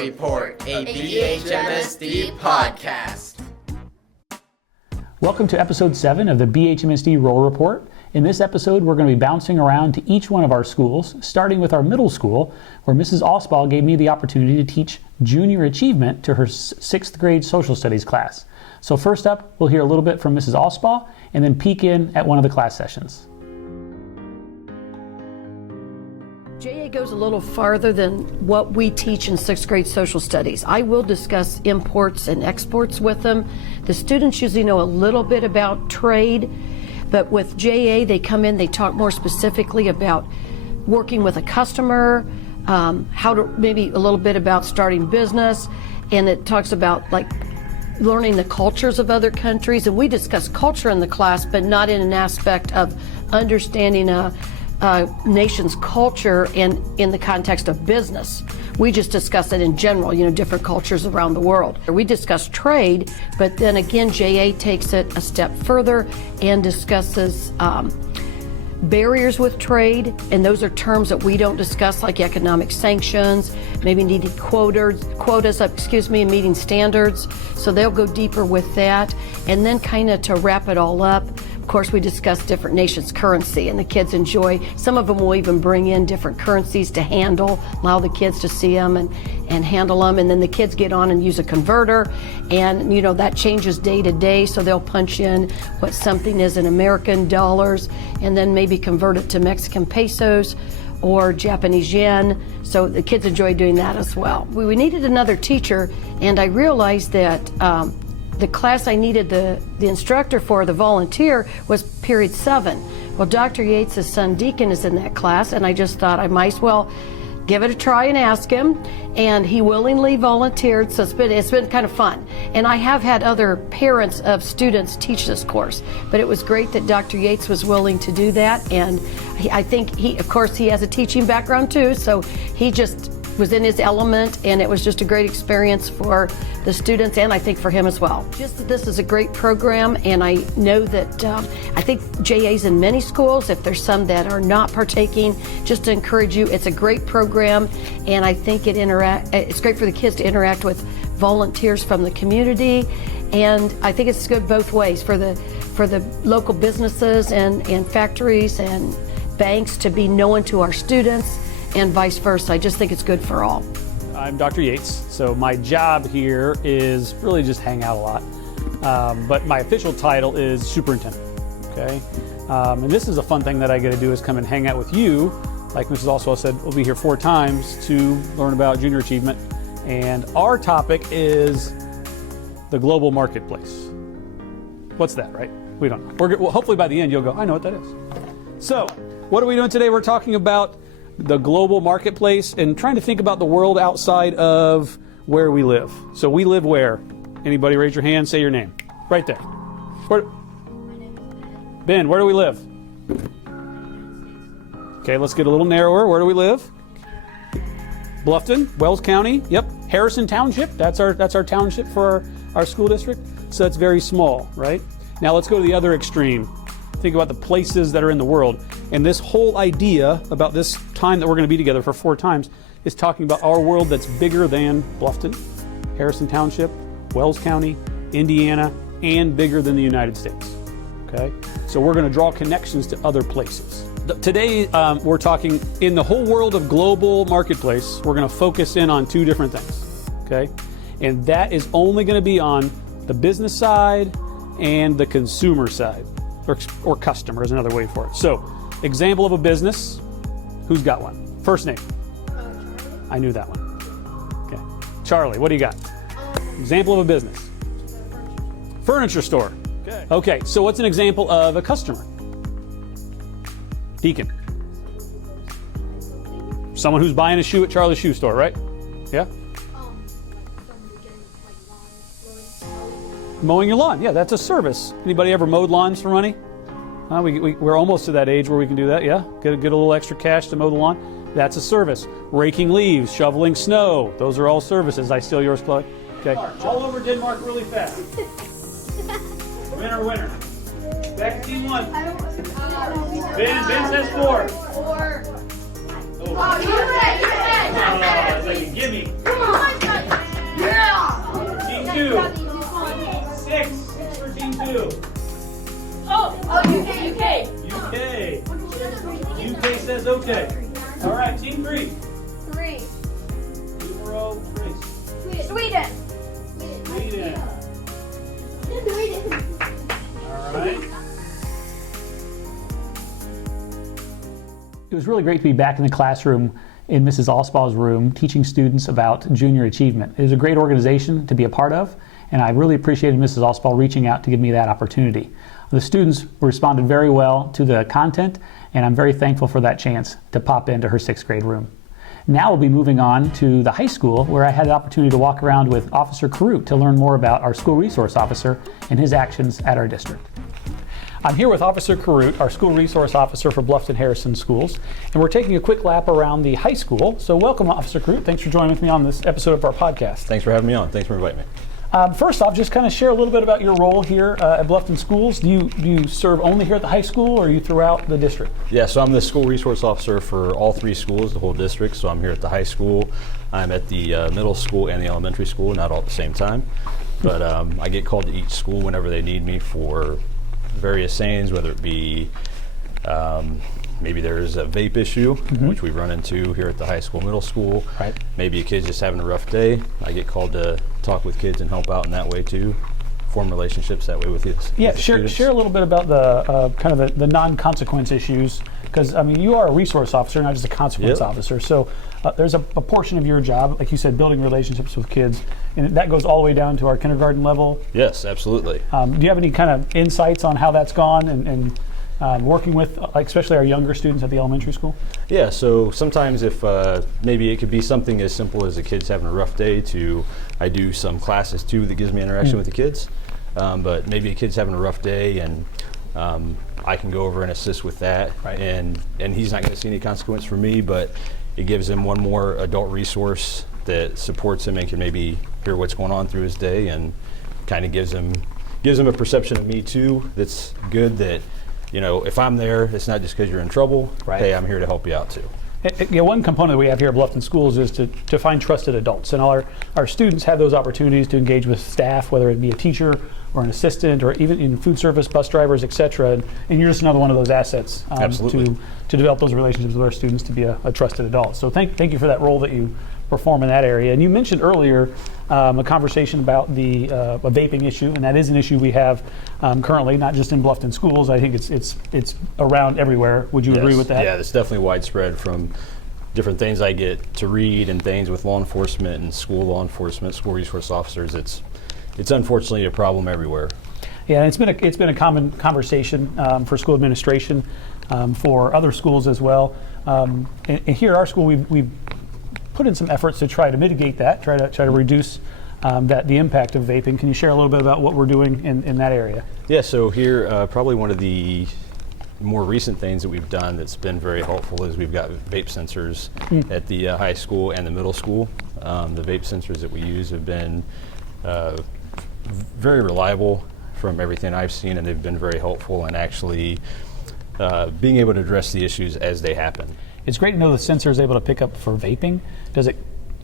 Report, a BHMSD podcast. Welcome to episode 7 of the BHMSD Roll Report. In this episode, we're going to be bouncing around to each one of our schools, starting with our middle school, where Mrs. Alspaugh gave me the opportunity to teach junior achievement to her 6th grade social studies class. So first up, we'll hear a little bit from Mrs. Alspaugh and then peek in at one of the class sessions. JA goes a little farther than what we teach in 6th grade social studies. I will discuss imports and exports with them. The students usually know a little bit about trade, but with JA, they come in, they talk more specifically about working with a customer, how to maybe a little bit about starting business, and it talks about like learning the cultures of other countries. And we discuss culture in the class, but not in an aspect of understanding a nation's culture and in the context of business. We just discuss it in general, different cultures around the world. We discuss trade, but then again, JA takes it a step further and discusses barriers with trade, and those are terms that we don't discuss, like economic sanctions, maybe needing quotas, and meeting standards. So they'll go deeper with that. And then kind of to wrap it all up, of course, we discuss different nations' currency, and the kids enjoy. Some of them will even bring in different currencies to handle, allow the kids to see them and handle them. And then the kids get on and use a converter, and that changes day to day. So they'll punch in what something is in American dollars, and then maybe convert it to Mexican pesos or Japanese yen. So the kids enjoy doing that as well. We needed another teacher, and I realized that the class I needed the instructor for, the volunteer, was period 7. Well, Dr. Yates' son Deacon is in that class, and I just thought I might as well give it a try and ask him, and he willingly volunteered, so it's been kind of fun. And I have had other parents of students teach this course, but it was great that Dr. Yates was willing to do that, and I think he has a teaching background too, so he just was in his element, and it was just a great experience for the students and I think for him as well. Just that this is a great program, and I know that I think JA's in many schools. If there's some that are not partaking, just to encourage you, it's a great program, and I think it's great for the kids to interact with volunteers from the community, and I think it's good both ways for the local businesses and factories and banks to be known to our students, and vice versa. I just think it's good for all. I'm Dr. Yates, so my job here is really just hang out a lot. But my official title is superintendent, okay? And this is a fun thing that I get to do, is come and hang out with you. Like Mrs. Alspaugh said, we'll be here 4 times to learn about junior achievement. And our topic is the global marketplace. What's that, right? We don't know. Well, hopefully by the end you'll go, I know what that is. So, what are we doing today? We're talking about the global marketplace and trying to think about the world outside of where we live. So we live where? Anybody raise your hand, say your name. Right there. Ben, where do we live? Okay, let's get a little narrower. Where do we live? Bluffton, Wells County, yep. Harrison Township, that's our township for our school district. So it's very small, right? Now let's go to the other extreme. Think about the places that are in the world. And this whole idea about this time that we're going to be together for 4 times is talking about our world that's bigger than Bluffton, Harrison Township, Wells County, Indiana, and bigger than the United States. Okay? So we're going to draw connections to other places. Today, we're talking in the whole world of global marketplace, we're going to focus in on 2 different things. Okay? And that is only going to be on the business side and the consumer side. Or customer is another way for it. So, example of a business. Who's got one? First name. I knew that one. Okay. Charlie, what do you got? Example of a business. Furniture store. Okay, so what's an example of a customer? Deacon. Someone who's buying a shoe at Charlie's shoe store, right? Yeah? Mowing your lawn, yeah, that's a service. Anybody ever mowed lawns for money? We're almost to that age where we can do that, yeah? Get a little extra cash to mow the lawn. That's a service. Raking leaves, shoveling snow, those are all services. I steal yours, Chloe? Okay. All over Denmark really fast. Winner. Back to team 1. Ben says 4. 4. Oh, you're right. It's like a gimme. Come on. says okay. All right, team 3. 3. Numero 3. Sweden. Sweden. All right. It was really great to be back in the classroom in Mrs. Alspaugh's room teaching students about junior achievement. It was a great organization to be a part of, and I really appreciated Mrs. Alspaugh reaching out to give me that opportunity. The students responded very well to the content, and I'm very thankful for that chance to pop into her 6th grade room. Now we'll be moving on to the high school, where I had the opportunity to walk around with Officer Kurut to learn more about our school resource officer and his actions at our district. I'm here with Officer Kurut, our school resource officer for Bluffton Harrison Schools, and we're taking a quick lap around the high school. So welcome, Officer Kurut. Thanks for joining with me on this episode of our podcast. Thanks for having me on. Thanks for inviting me. First off, just kind of share a little bit about your role here at Bluffton Schools. Do you serve only here at the high school, or are you throughout the district? Yeah, so I'm the school resource officer for all 3 schools, the whole district. So I'm here at the high school, I'm at the middle school and the elementary school, not all at the same time. But I get called to each school whenever they need me for various things, whether it be maybe there's a vape issue, which we run into here at the high school, middle school. Right. Maybe a kid's just having a rough day. I get called to talk with kids and help out in that way too. Form relationships that way with kids. Yeah, share a little bit about the kind of the non-consequence issues, because I mean you are a resource officer, not just a consequence officer. So there's a portion of your job, like you said, building relationships with kids, and that goes all the way down to our kindergarten level. Yes, absolutely. Do you have any kind of insights on how that's gone and working with, like, especially our younger students at the elementary school? Yeah, so sometimes if maybe it could be something as simple as a kid's having a rough day to, I do some classes too that gives me interaction with the kids, but maybe a kid's having a rough day and I can go over and assist with that, and he's not going to see any consequence from me, but it gives him one more adult resource that supports him and can maybe hear what's going on through his day, and kind of gives him a perception of me too that's good, that you know, if I'm there, it's not just because you're in trouble. Hey, I'm here to help you out too. One component that we have here at Bluffton Schools is to find trusted adults, and all our students have those opportunities to engage with staff, whether it be a teacher or an assistant, or even in food service, bus drivers, etc. And you're just another one of those assets to develop those relationships with our students to be a trusted adult. So thank you for that role that you perform in that area. And you mentioned earlier a conversation about the a vaping issue, and that is an issue we have currently, not just in Bluffton Schools. I think it's around everywhere. Would you agree with that? Yeah, it's definitely widespread from different things I get to read and things with law enforcement and school law enforcement, school resource officers. It's unfortunately a problem everywhere. Yeah, and it's been a common conversation for school administration, for other schools as well. And here at our school, we've put in some efforts to try to mitigate that, try to reduce the impact of vaping. Can you share a little bit about what we're doing in that area? Yeah, so here probably one of the more recent things that we've done that's been very helpful is we've got vape sensors at the high school and the middle school. The vape sensors that we use have been very reliable from everything I've seen, and they've been very helpful in actually being able to address the issues as they happen. It's great to know the sensor is able to pick up for vaping. Does it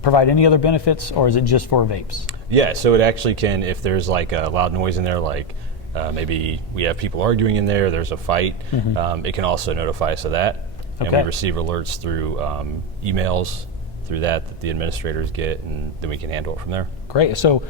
provide any other benefits, or is it just for vapes? Yeah, so it actually can, if there's like a loud noise in there, like maybe we have people arguing in there's a fight, it can also notify us of that. And we receive alerts through emails through that the administrators get, and then we can handle it from there. Great. So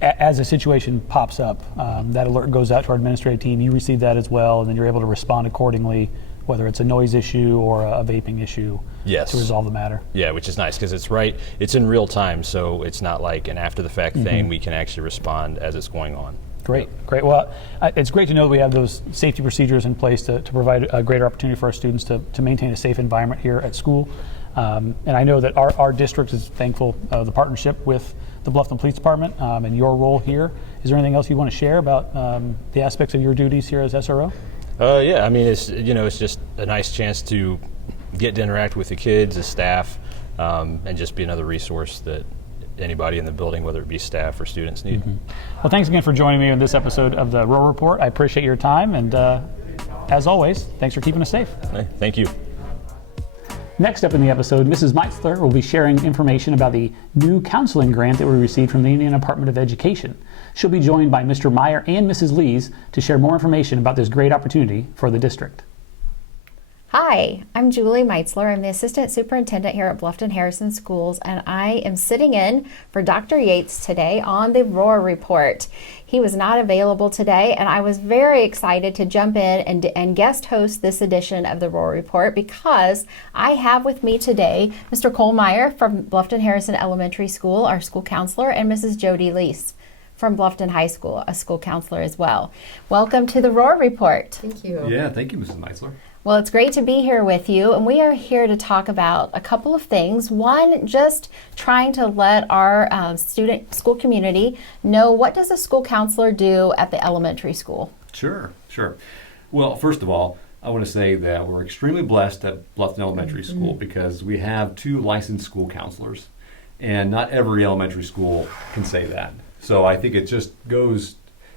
as a situation pops up, that alert goes out to our administrative team. You receive that as well, and then you're able to respond accordingly, whether it's a noise issue or a vaping issue, to resolve the matter. Yeah, which is nice because it's in real time, so it's not like an after the fact thing. We can actually respond as it's going on. Great. Well, it's great to know that we have those safety procedures in place to provide a greater opportunity for our students to maintain a safe environment here at school. And I know that our district is thankful of the partnership with the Bluffton Police Department and your role here. Is there anything else you want to share about the aspects of your duties here as SRO? Yeah, I mean, it's just a nice chance to get to interact with the kids, the staff, and just be another resource that anybody in the building, whether it be staff or students, need. Well, thanks again for joining me in this episode of the Row Report. I appreciate your time, and as always, thanks for keeping us safe. Hey, thank you. Next up in the episode, Mrs. Meitzler will be sharing information about the new counseling grant that we received from the Indiana Department of Education. She'll be joined by Mr. Meyer and Mrs. Leas to share more information about this great opportunity for the district. Hi, I'm Julie Meitzler. I'm the Assistant Superintendent here at Bluffton Harrison Schools, and I am sitting in for Dr. Yates today on the Roar Report. He was not available today, and I was very excited to jump in and guest host this edition of the Roar Report because I have with me today Mr. Cole Meyer from Bluffton Harrison Elementary School, our school counselor, and Mrs. Jody Leas from Bluffton High School, a school counselor as well. Welcome to the Roar Report. Thank you. Yeah, thank you, Mrs. Meitzler. Well, it's great to be here with you, and we are here to talk about a couple of things. One, just trying to let our school community know, what does a school counselor do at the elementary school? Sure. Well, first of all, I want to say that we're extremely blessed at Bluffton Elementary School because we have 2 licensed school counselors, and not every elementary school can say that. So I think it's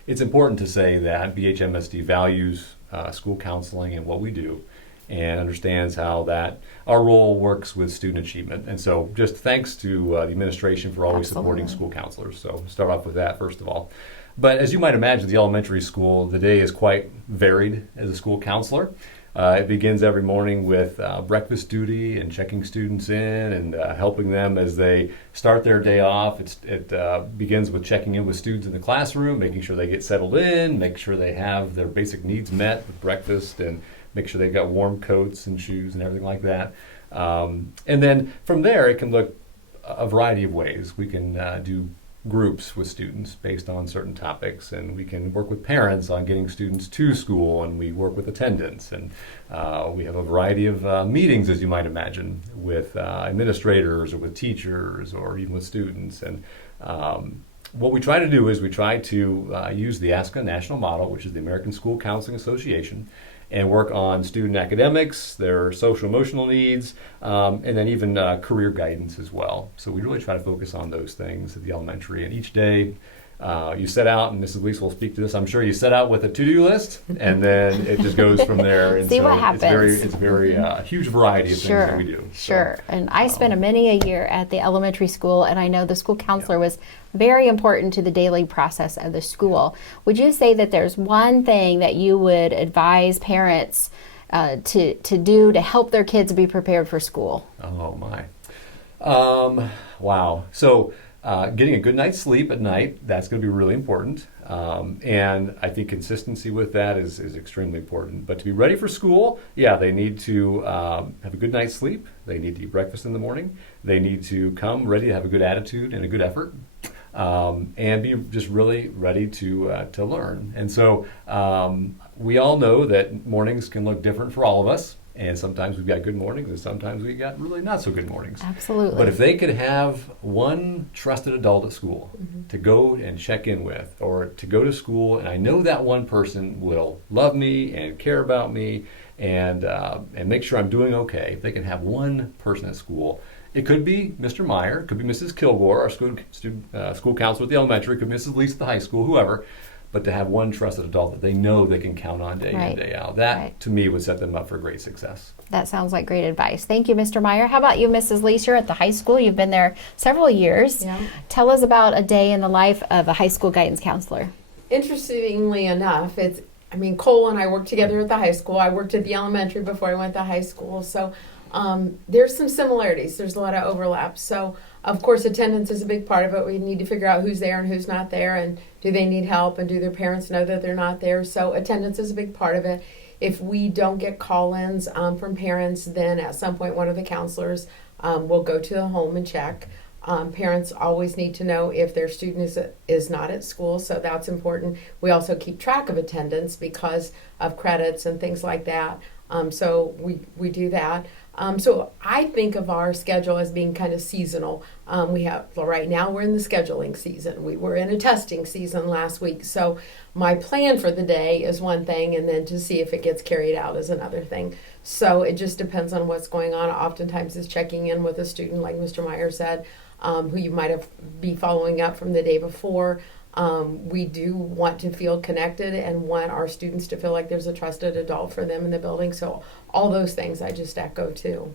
important to say that BHMSD values school counseling and what we do, and understands how that our role works with student achievement. And so just thanks to the administration for always supporting school counselors. So start off with that first of all. But as you might imagine, the elementary school, the day is quite varied as a school counselor. It begins every morning with breakfast duty and checking students in and helping them as they start their day off. It begins with checking in with students in the classroom, making sure they get settled in, make sure they have their basic needs met with breakfast, and make sure they've got warm coats and shoes and everything like that. And then from there, it can look a variety of ways. We can do groups with students based on certain topics, and we can work with parents on getting students to school, and we work with attendance, and we have a variety of meetings, as you might imagine, with administrators or with teachers or even with students. And what we try to do is we try to use the ASCA national model, which is the American School Counseling Association, and work on student academics, their social emotional needs, and then even career guidance as well. So we really try to focus on those things at the elementary. And each day you set out, and Mrs. Leas will speak to this, I'm sure you set out with a to-do list, and then it just goes from there. And See what happens. It's a very huge variety of things that we do. Sure. And I spent many a year at the elementary school, and I know the school counselor was very important to the daily process of the school. Would you say that there's one thing that you would advise parents to do to help their kids be prepared for school? Oh my. Wow. So getting a good night's sleep at night, that's going to be really important. And I think consistency with that is extremely important. But to be ready for school, they need to have a good night's sleep. They need to eat breakfast in the morning. They need to come ready to have a good attitude and a good effort. And be just really ready to learn. And so we all know that mornings can look different for all of us. And sometimes we've got good mornings, and sometimes we've got really not so good mornings. Absolutely. But if they could have one trusted adult at school to go and check in with, or to go to school, and I know that one person will love me and care about me and make sure I'm doing okay. If they can have one person at school. It could be Mr. Meyer, it could be Mrs. Kilgore, our school counselor at the elementary, it could be Mrs. Leas at the high school, whoever. But to have one trusted adult that they know they can count on day in, day out, that to me would set them up for great success. That sounds like great advice. Thank you, Mr. Meyer. How about you, Mrs. Leas? You're at the high school. You've been there several years. Yeah. Tell us about a day in the life of a high school guidance counselor. Interestingly enough, Cole and I worked together at the high school. I worked at the elementary before I went to high school. So there's some similarities. There's a lot of overlap. So, of course, attendance is a big part of it. We need to figure out who's there and who's not there, and do they need help, and do their parents know that they're not there. So attendance is a big part of it. If we don't get call-ins from parents, then at some point one of the counselors will go to the home and check. Parents always need to know if their student is not at school, so that's important. We also keep track of attendance because of credits and things like that. So we do that. So I think of our schedule as being kind of seasonal. Right now we're in the scheduling season. We were in a testing season last week. So my plan for the day is one thing, and then to see if it gets carried out is another thing. So it just depends on what's going on. Oftentimes it's checking in with a student, like Mr. Meyer said, who you might be following up from the day before. We do want to feel connected and want our students to feel like there's a trusted adult for them in the building. So all those things I just echo too.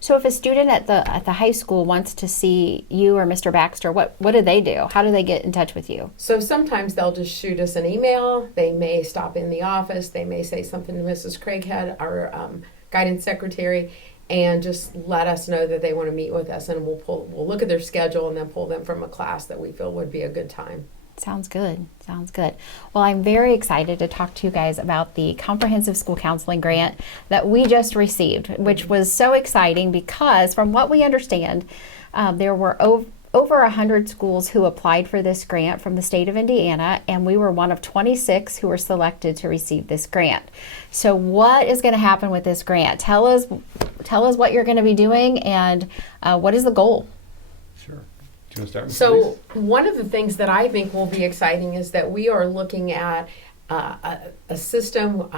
So if a student at the high school wants to see you or Mr. Baxter, what do they do? How do they get in touch with you? So sometimes they'll just shoot us an email. They may stop in the office. They may say something to Mrs. Craighead, our guidance secretary, and just let us know that they want to meet with us, and we'll look at their schedule and then pull them from a class that we feel would be a good time. Sounds good. Sounds good. Well, I'm very excited to talk to you guys about the Comprehensive School Counseling Grant that we just received, which was so exciting because from what we understand, there were over 100 schools who applied for this grant from the state of Indiana, and we were one of 26 who were selected to receive this grant. So what is going to happen with this grant? Tell us what you're going to be doing, and what is the goal? Sure. Do you want to start with So one of the things that I think will be exciting is that we are looking at a system,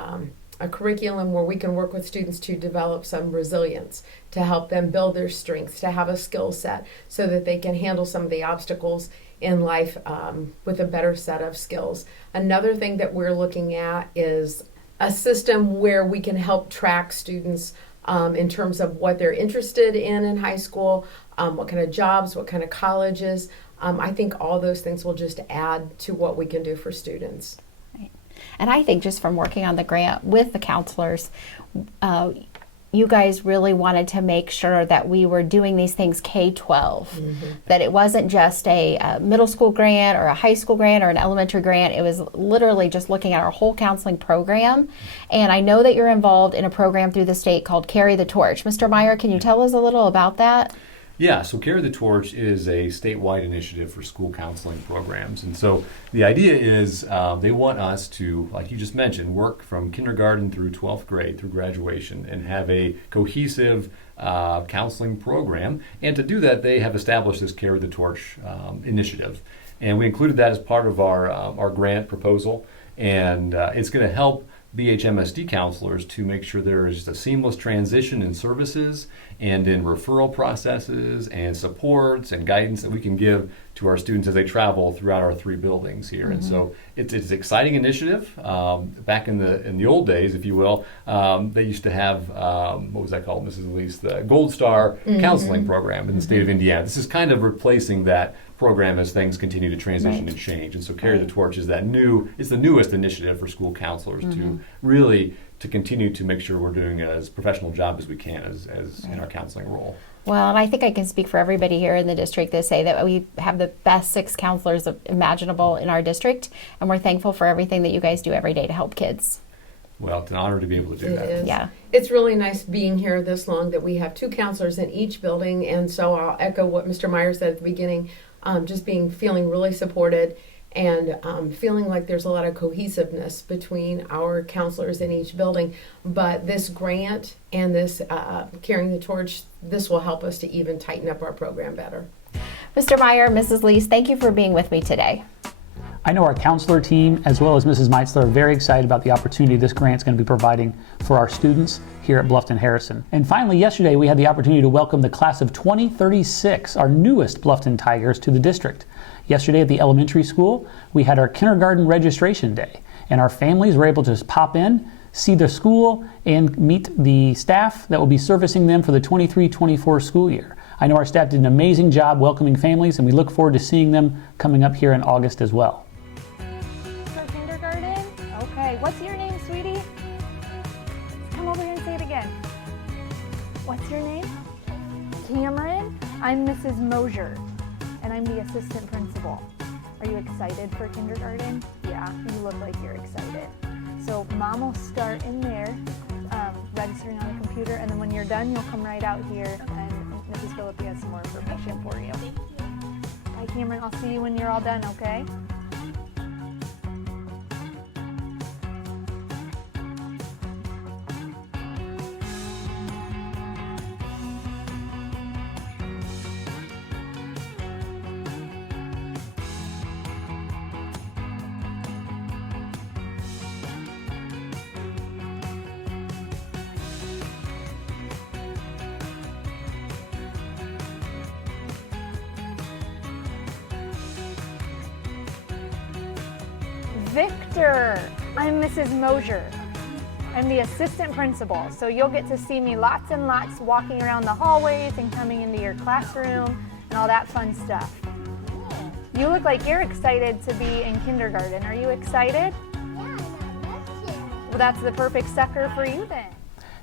a curriculum where we can work with students to develop some resilience, to help them build their strengths, to have a skill set so that they can handle some of the obstacles in life with a better set of skills. Another thing that we're looking at is a system where we can help track students in terms of what they're interested in high school, what kind of jobs, what kind of colleges. I think all those things will just add to what we can do for students. And I think just from working on the grant with the counselors, you guys really wanted to make sure that we were doing these things K-12, that it wasn't just a middle school grant or a high school grant or an elementary grant. It was literally just looking at our whole counseling program. And I know that you're involved in a program through the state called Carry the Torch. Mr. Meyer, can you tell us a little about that? Yeah, so Carry the Torch is a statewide initiative for school counseling programs. And so the idea is they want us to, like you just mentioned, work from kindergarten through 12th grade, through graduation, and have a cohesive counseling program. And to do that, they have established this Carry the Torch initiative. And we included that as part of our grant proposal. And it's going to help BHMSD counselors to make sure there is a seamless transition in services and in referral processes and supports and guidance that we can give to our students as they travel throughout our 3 buildings here. And so it's an exciting initiative. Back in the old days, if you will, they used to have, what was that called, Mrs. Leas, the Gold Star counseling program in the state of Indiana. This is kind of replacing that program as things continue to transition and change. And so Carry the Torch is it's the newest initiative for school counselors to really to continue to make sure we're doing as professional job as we can as in our counseling role. Well, and I think I can speak for everybody here in the district to say that we have the best 6 counselors imaginable in our district, and we're thankful for everything that you guys do every day to help kids. Well, it's an honor to be able to do that. It is. Yeah. It's really nice being here this long that we have 2 counselors in each building, and so I'll echo what Mr. Meyer said at the beginning, just feeling really supported and feeling like there's a lot of cohesiveness between our counselors in each building. But this grant and this Carrying the Torch, this will help us to even tighten up our program better. Mr. Meyer, Mrs. Leas, thank you for being with me today. I know our counselor team, as well as Mrs. Meitzler, are very excited about the opportunity this grant is going to be providing for our students here at Bluffton Harrison. And finally, yesterday, we had the opportunity to welcome the class of 2036, our newest Bluffton Tigers, to the district. Yesterday at the elementary school, we had our kindergarten registration day, and our families were able to pop in, see the school, and meet the staff that will be servicing them for the 23-24 school year. I know our staff did an amazing job welcoming families, and we look forward to seeing them coming up here in August as well. For kindergarten? Okay, what's your name, sweetie? Come over here and say it again. What's your name? Cameron. I'm Mrs. Mosier, and I'm the assistant principal. Are you excited for kindergarten? Yeah, you look like you're excited. So Mom will start in there, registering on the computer, and then when you're done, you'll come right out here, and Mrs. Philippi has some more information for you. Bye, Cameron. I'll see you when you're all done, okay? Victor, I'm Mrs. Mosier. I'm the assistant principal, so you'll get to see me lots and lots walking around the hallways and coming into your classroom and all that fun stuff. You look like you're excited to be in kindergarten. Are you excited? Yeah, I love to. Well, that's the perfect sucker for you then.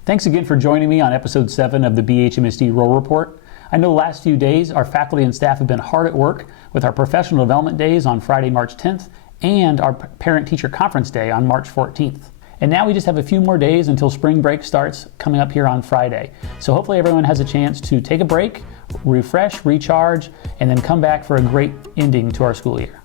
Thanks again for joining me on episode 7 of the BHMSD Roll Report. I know the last few days our faculty and staff have been hard at work with our professional development days on Friday, March 10th and our parent-teacher conference day on March 14th. And now we just have a few more days until spring break starts coming up here on Friday. So hopefully everyone has a chance to take a break, refresh, recharge, and then come back for a great ending to our school year.